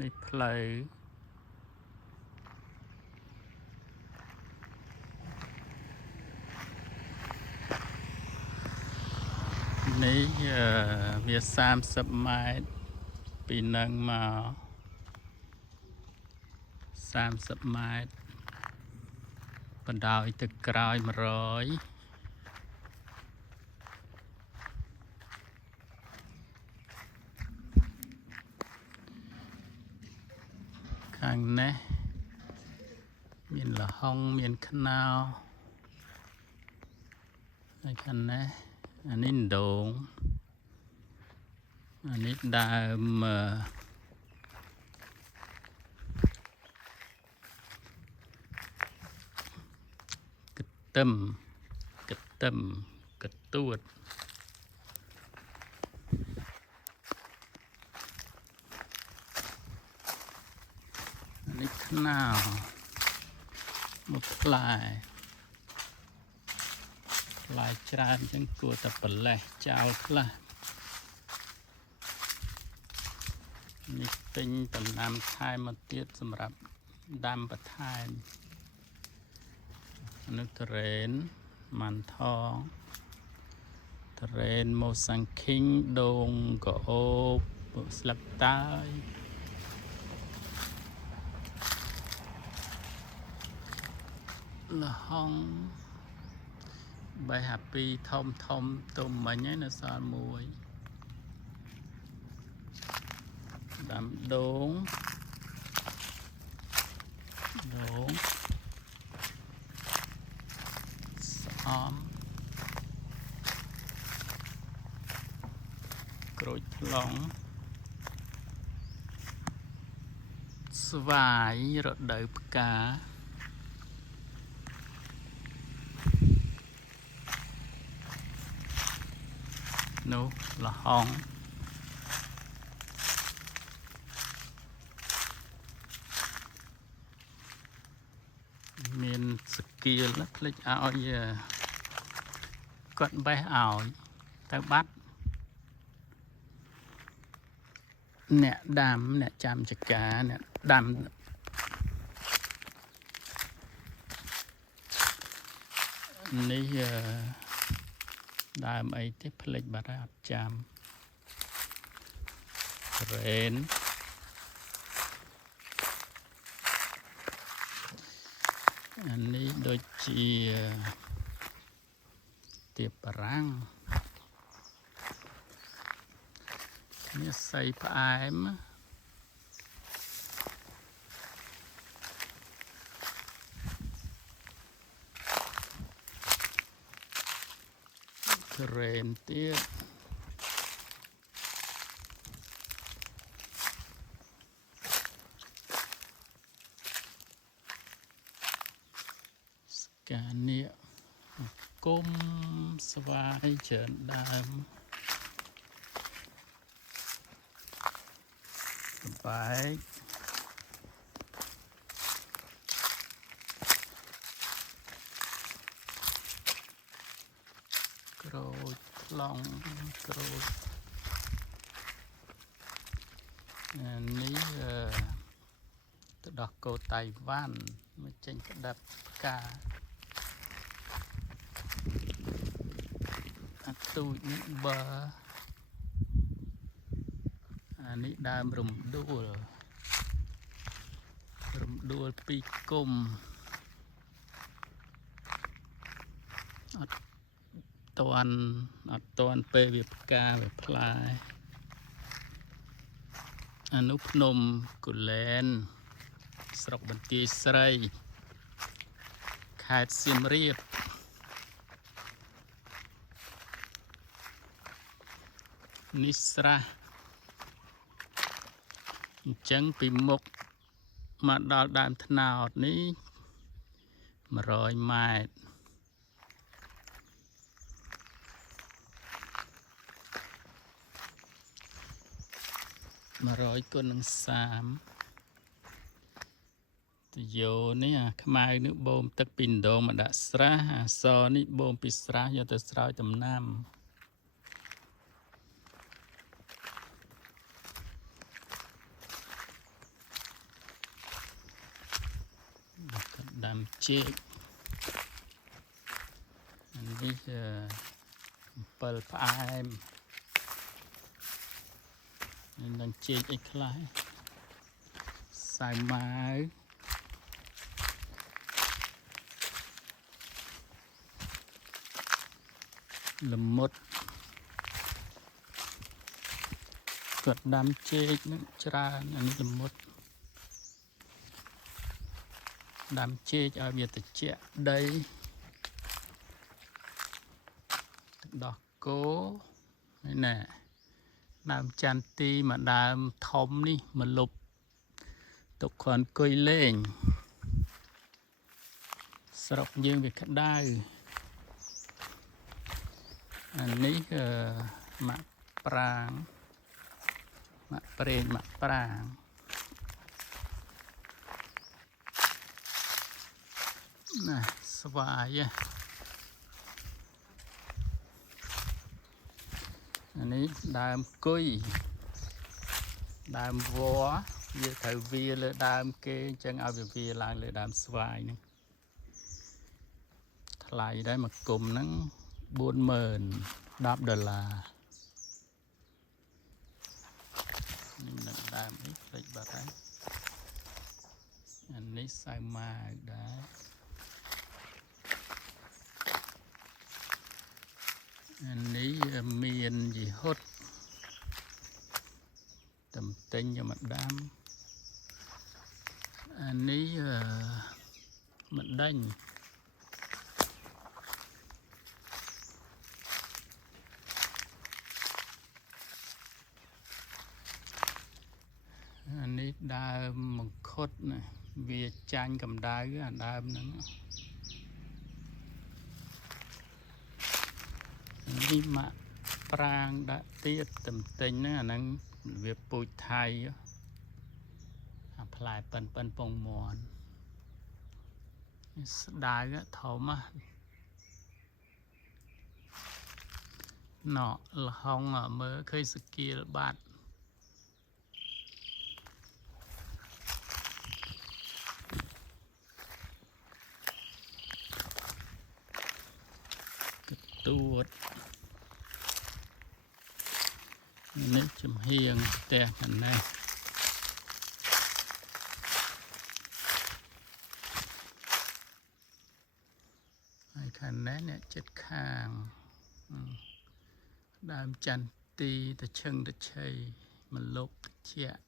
នេះផ្លូវនេះវា30 ម៉ែត្រពីនឹងមក30 ម៉ែត្របណ្ដោយទៅក្រោយ100ខាងនេះមានលហុងមានខ្នោហើយខាងនេះអានេះដូងអានេះដើមកទឹម កទួតអានេះខ្នោមកផ្លែច្រើនចឹងគួរតែប្រលេះចោលខ្លះនេះពេញដំណាំថែមមកទៀតសម្រាប់ដាំបន្ថែមនេះត្រេនម៉ាន់ថងត្រេនម៉ូសាំងឃីងដូងកអូបស្លឹកតើយលហុងបែហាពីធំទុំមិញហើយនៅសល់មួយដាំដូងស្អំក្រូចថ្លុងស្វាយរដូវផ្កានោះលហុងមានសកៀលភ្លេចឲ្យគាត់បេះឲ្យទៅបាត់អ្នកដាំអ្នកចាំចការអ្នកដាំនេះដើមអីទេភ្លេចបាត់ហើយអត់ចាំរ៉េនអានេះដូចជាទៀបបារាំងនេះសៃផ្អែមរ៉េនទៀតស្កានេះគុំស្វាយច្រើនដើមបែកក្រូចថ្លុងក្រូចនេះទៅដោះគោតៃវ៉ាន់មកចេញក្តាប់ផ្កាអាទូចនេះបើអានេះដើមរំដួលពីគុំអត់តាន់ពេលវាផ្កាវាផ្លែអានោះភ្នំគូលែនស្រុកបន្ទាយស្រីខេត្តសៀមរាបនេះស្រះអញ្ចឹងពីមុខមកដល់ដើមត្នោតនេះ100 ម៉ែត្រ100 គុណនឹង30ទយោនេះអាខ្មៅនេះបូមទឹកពីដងមកដាក់ស្រះអាសនេះបូមពីស្រះយកទៅស្រោចដំណាំ ដើមចេកអានេះអំពិលផ្អែមនឹងចេកអីខ្លះសាវម៉ាវល្មុតគាត់ដាំចេកនឹងច្រើនអានេះល្មុតដាំចេកឲ្យវាត្រជាក់ដីទឹកដោះគោនេះណែដើមចន្ទទីមួយដើមធំនេះមកលុបទុកគ្រាន់អង្គុយលេងស្រុកយើងវាក្តៅអានេះម៉ាក់ប្រាងម៉ាក់ប្រេងម៉ាក់ប្រាងណាស្វាយអានេះដើមគុយដើមវល្លិវាត្រូវវាលើដើមគេអញ្ចឹងឲ្យវាវាឡើងលើដើមស្វាយហ្នឹងថ្លៃដែរមួយគុំហ្នឹង40000 $10នេះនឹងដើមនេះផ្លេចបាត់ហើយអានេះសាវម៉ាវដែរអានេះមានយីហុតតំទិញយកមកដាំអានេះម្ដេញអានេះដើមមង្ឃុតណាវាចាញ់កម្ដៅអាដើមហ្នឹងនេះម៉ាក់ប្រាងដាក់ទៀតតំទិញហ្នឹងអាហ្នឹងវាពូជថៃអាផ្លែប៉ិនពងមាន់ស្ដាយធំណក់លហុងមើលឃើញសគៀលបាត់កទួតនេះចំហៀងផ្ទះកណេះហើយខាងនេះអ្នកចិត្តខាងដើមចន្ទទីតឈឹងតឆៃមកលុបជា